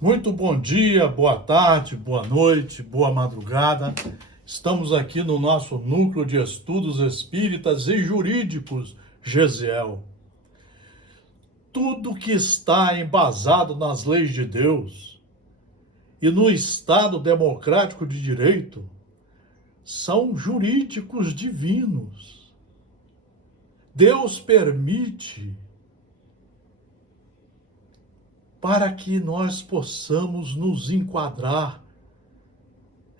Muito bom dia, boa tarde, boa noite, boa madrugada. Estamos aqui no nosso Núcleo de Estudos Espíritas e Jurídicos, GESEL. Tudo que está embasado nas leis de Deus e no Estado democrático de direito são jurídicos divinos. Deus permite para que nós possamos nos enquadrar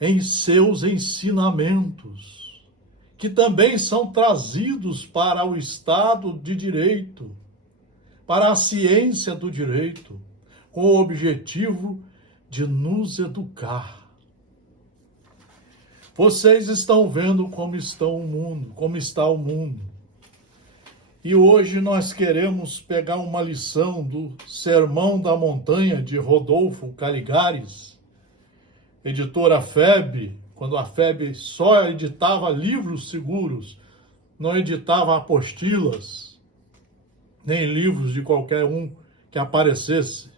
em seus ensinamentos, que também são trazidos para o Estado de Direito, para a ciência do direito, com o objetivo de nos educar. Vocês estão vendo como está o mundo. E hoje nós queremos pegar uma lição do Sermão da Montanha de Rodolfo Caligares, editora FEB, quando a FEB só editava livros seguros, não editava apostilas, nem livros de qualquer um que aparecesse.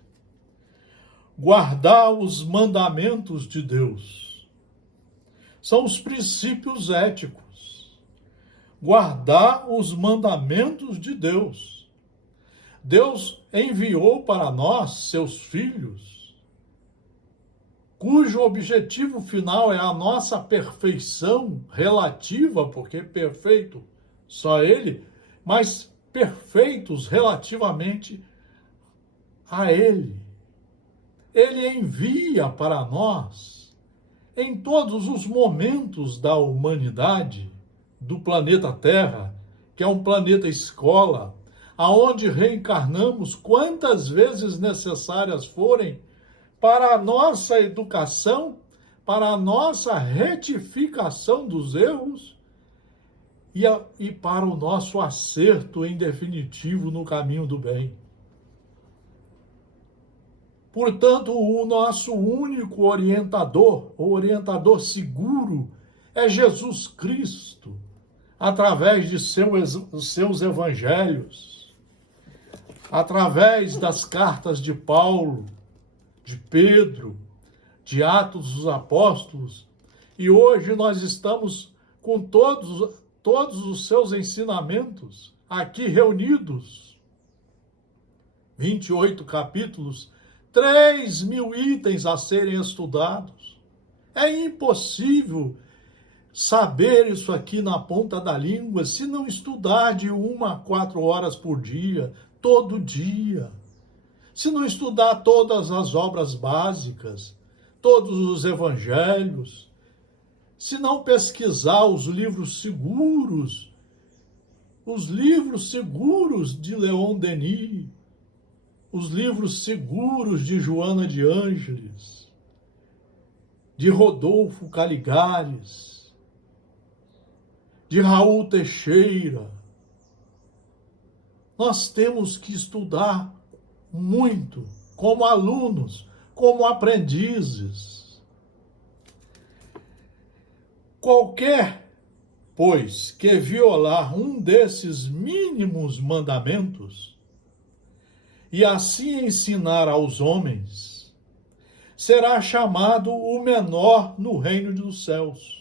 Guardar os mandamentos de Deus. São os princípios éticos. Guardar os mandamentos de Deus. Deus enviou para nós, seus filhos, cujo objetivo final é a nossa perfeição relativa, porque perfeito só Ele, mas perfeitos relativamente a Ele. Ele envia para nós, em todos os momentos da humanidade, do planeta Terra, que é um planeta escola, aonde reencarnamos quantas vezes necessárias forem para a nossa educação, para a nossa retificação dos erros e para o nosso acerto em definitivo no caminho do bem. Portanto, o nosso único orientador, o orientador seguro, é Jesus Cristo, através de seus evangelhos, através das cartas de Paulo, de Pedro, de Atos dos Apóstolos, e hoje nós estamos com todos os seus ensinamentos aqui reunidos. 28 capítulos, 3.000 itens a serem estudados. É impossível saber isso aqui na ponta da língua se não estudar de 1 a 4 horas por dia, todo dia. Se não estudar todas as obras básicas, todos os evangelhos, se não pesquisar os livros seguros de Leon Denis, os livros seguros de Joana de Ângeles, de Rodolfo Caligares, de Raul Teixeira. Nós temos que estudar muito, como alunos, como aprendizes. Qualquer, pois, que violar um desses mínimos mandamentos e assim ensinar aos homens, será chamado o menor no reino dos céus.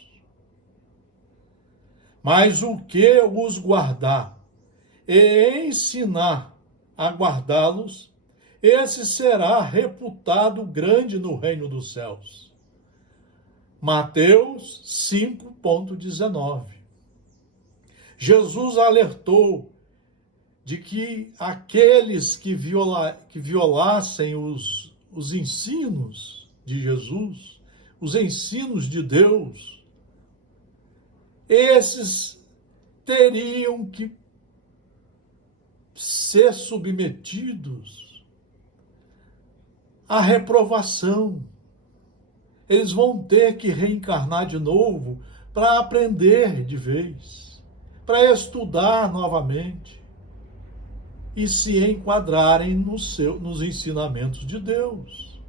Mas o que os guardar e ensinar a guardá-los, esse será reputado grande no reino dos céus. Mateus 5,19. Jesus alertou de que aqueles que violassem os ensinos de Jesus, os ensinos de Deus, esses teriam que ser submetidos à reprovação. Eles vão ter que reencarnar de novo para aprender de vez, para estudar novamente e se enquadrarem nos ensinamentos de Deus,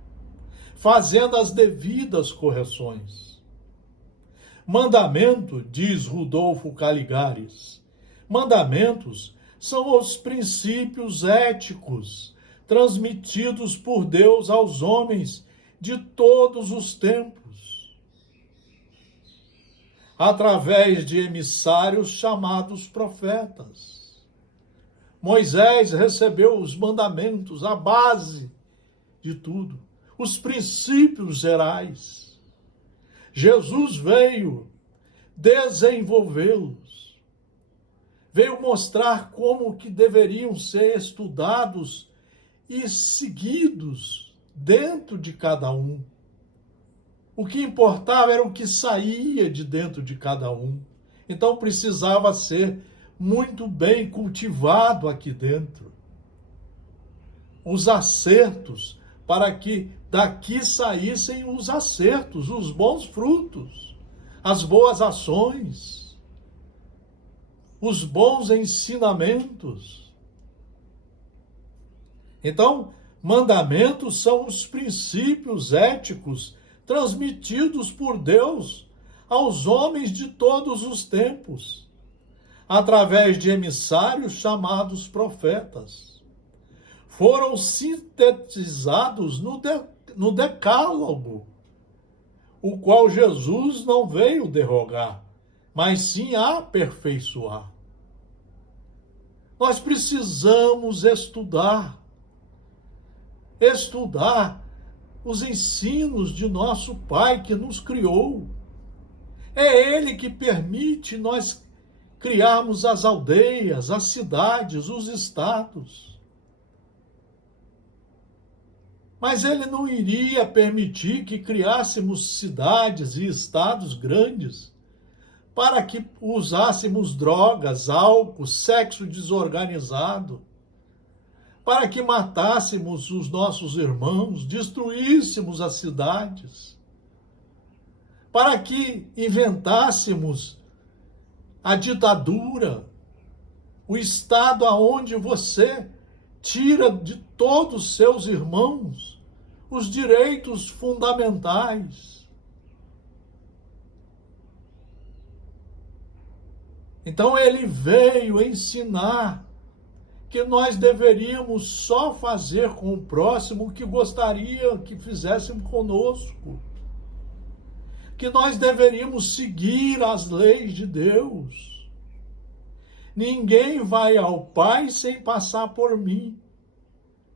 fazendo as devidas correções. Mandamento, diz Rodolfo Caligares, mandamentos são os princípios éticos transmitidos por Deus aos homens de todos os tempos, através de emissários chamados profetas. Moisés recebeu os mandamentos, a base de tudo, os princípios gerais. Jesus veio desenvolvê-los, veio mostrar como que deveriam ser estudados e seguidos dentro de cada um. O que importava era o que saía de dentro de cada um. Então precisava ser muito bem cultivado aqui dentro. Os acertos, para que daqui saíssem os acertos, os bons frutos, as boas ações, os bons ensinamentos. Então, mandamentos são os princípios éticos transmitidos por Deus aos homens de todos os tempos, através de emissários chamados profetas. Foram sintetizados no Decálogo, o qual Jesus não veio derrogar, mas sim aperfeiçoar. Nós precisamos estudar os ensinos de nosso Pai que nos criou. É Ele que permite nós criarmos as aldeias, as cidades, os estados. Mas Ele não iria permitir que criássemos cidades e estados grandes para que usássemos drogas, álcool, sexo desorganizado, para que matássemos os nossos irmãos, destruíssemos as cidades, para que inventássemos a ditadura, o estado aonde você tira de todos os seus irmãos os direitos fundamentais. Então ele veio ensinar que nós deveríamos só fazer com o próximo o que gostaria que fizessem conosco. Que nós deveríamos seguir as leis de Deus. Ninguém vai ao Pai sem passar por mim.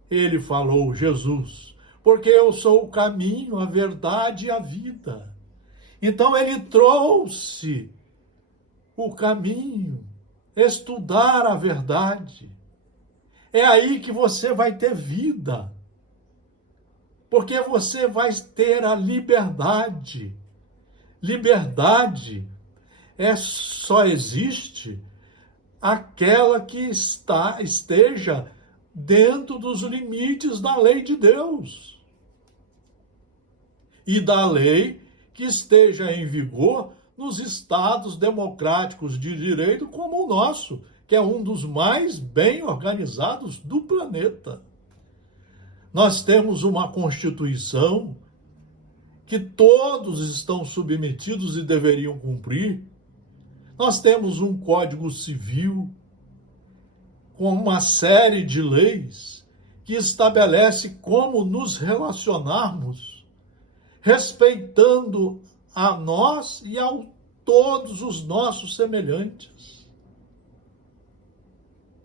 Ele falou, Jesus, porque eu sou o caminho, a verdade e a vida. Então ele trouxe o caminho, estudar a verdade. É aí que você vai ter vida, porque você vai ter a liberdade. Liberdade só existe aquela que esteja dentro dos limites da lei de Deus e da lei que esteja em vigor nos estados democráticos de direito como o nosso, que é um dos mais bem organizados do planeta. Nós temos uma Constituição que todos estão submetidos e deveriam cumprir. Nós temos um Código Civil com uma série de leis que estabelece como nos relacionarmos, respeitando a nós e a todos os nossos semelhantes.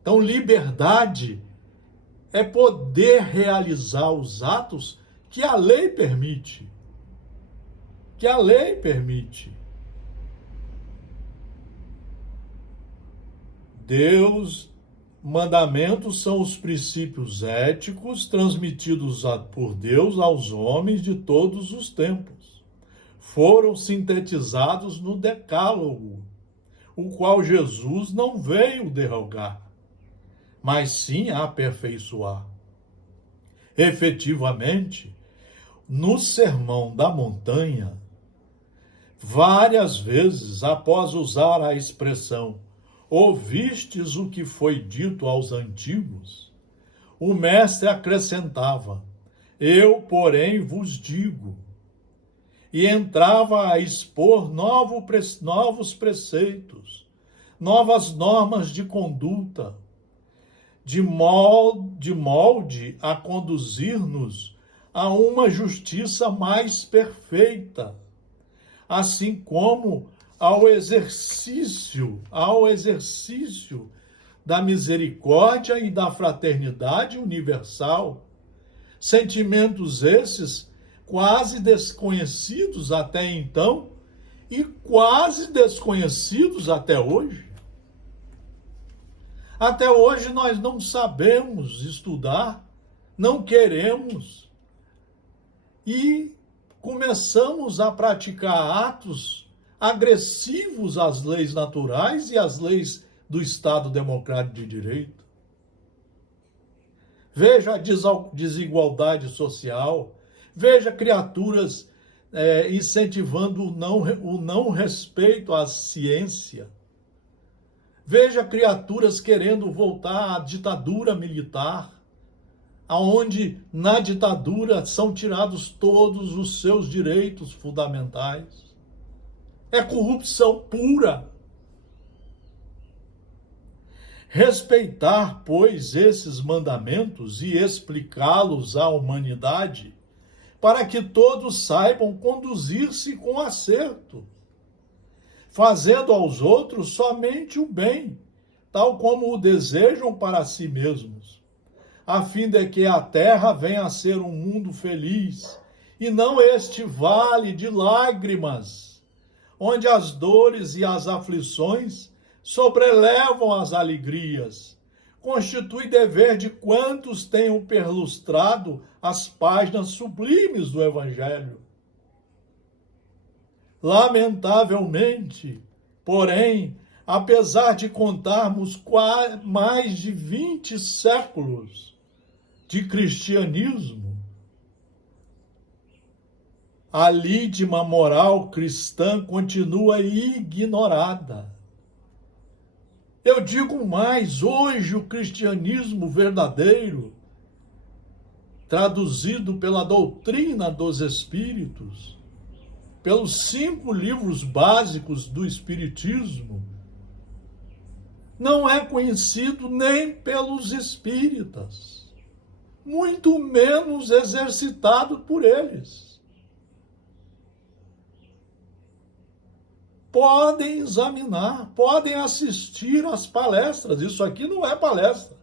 Então, liberdade é poder realizar os atos que a lei permite. Que a lei permite. Mandamentos são os princípios éticos transmitidos por Deus aos homens de todos os tempos. Foram sintetizados no Decálogo, o qual Jesus não veio derrogar, mas sim aperfeiçoar. Efetivamente, no Sermão da Montanha, várias vezes, após usar a expressão ouvistes o que foi dito aos antigos, o mestre acrescentava, eu, porém, vos digo, e entrava a expor novos preceitos, novas normas de conduta, de molde a conduzir-nos a uma justiça mais perfeita, assim como ao exercício da misericórdia e da fraternidade universal, sentimentos esses quase desconhecidos até então e quase desconhecidos até hoje. Até hoje nós não sabemos estudar, não queremos e começamos a praticar atos agressivos às leis naturais e às leis do Estado Democrático de Direito. Veja a desigualdade social, veja criaturas incentivando o não respeito à ciência. Veja criaturas querendo voltar à ditadura militar, aonde na ditadura são tirados todos os seus direitos fundamentais. É corrupção pura. Respeitar, pois, esses mandamentos e explicá-los à humanidade, para que todos saibam conduzir-se com acerto, fazendo aos outros somente o bem, tal como o desejam para si mesmos, a fim de que a terra venha a ser um mundo feliz, e não este vale de lágrimas, onde as dores e as aflições sobrelevam as alegrias. Constitui dever de quantos tenham perlustrado as páginas sublimes do Evangelho. Lamentavelmente, porém, apesar de contarmos mais de 20 séculos de cristianismo, a lídima moral cristã continua ignorada. Eu digo mais, hoje o cristianismo verdadeiro, traduzido pela doutrina dos Espíritos, pelos 5 livros básicos do Espiritismo, não é conhecido nem pelos espíritas, muito menos exercitado por eles. Podem examinar, podem assistir às palestras. Isso aqui não é palestra.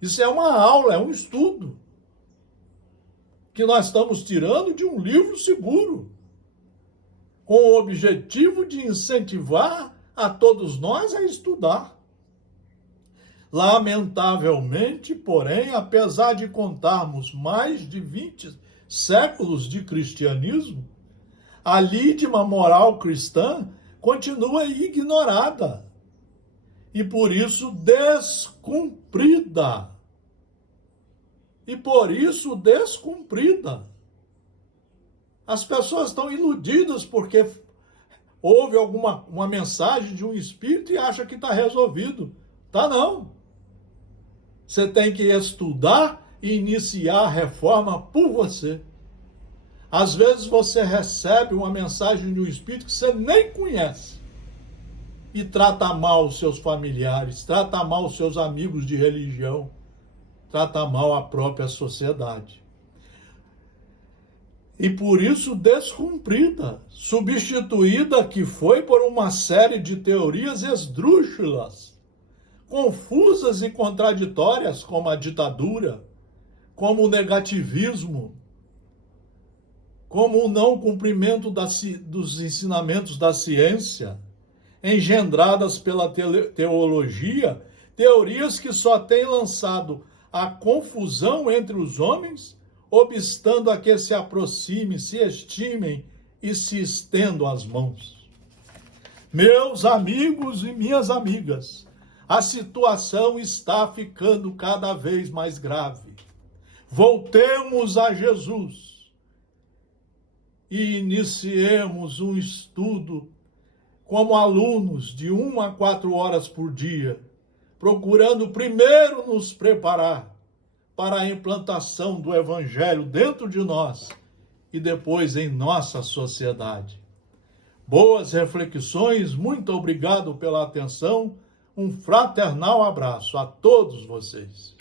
Isso é uma aula, é um estudo que nós estamos tirando de um livro seguro, com o objetivo de incentivar a todos nós a estudar. Lamentavelmente, porém, apesar de contarmos mais de 20 séculos de cristianismo, a lídima moral cristã continua ignorada e por isso descumprida. As pessoas estão iludidas porque houve uma mensagem de um espírito e acha que está resolvido. Tá não. Você tem que estudar e iniciar a reforma por você. Às vezes você recebe uma mensagem de um espírito que você nem conhece e trata mal os seus familiares, trata mal os seus amigos de religião, trata mal a própria sociedade. E por isso descumprida, substituída que foi por uma série de teorias esdrúxulas, confusas e contraditórias, como a ditadura, como o negativismo, como o não cumprimento dos ensinamentos da ciência, engendradas pela teologia, teorias que só têm lançado a confusão entre os homens, obstando a que se aproximem, se estimem e se estendam as mãos. Meus amigos e minhas amigas, a situação está ficando cada vez mais grave. Voltemos a Jesus e iniciemos um estudo como alunos de 1 a 4 horas por dia, procurando primeiro nos preparar para a implantação do Evangelho dentro de nós e depois em nossa sociedade. Boas reflexões, muito obrigado pela atenção, Um fraternal abraço a todos vocês.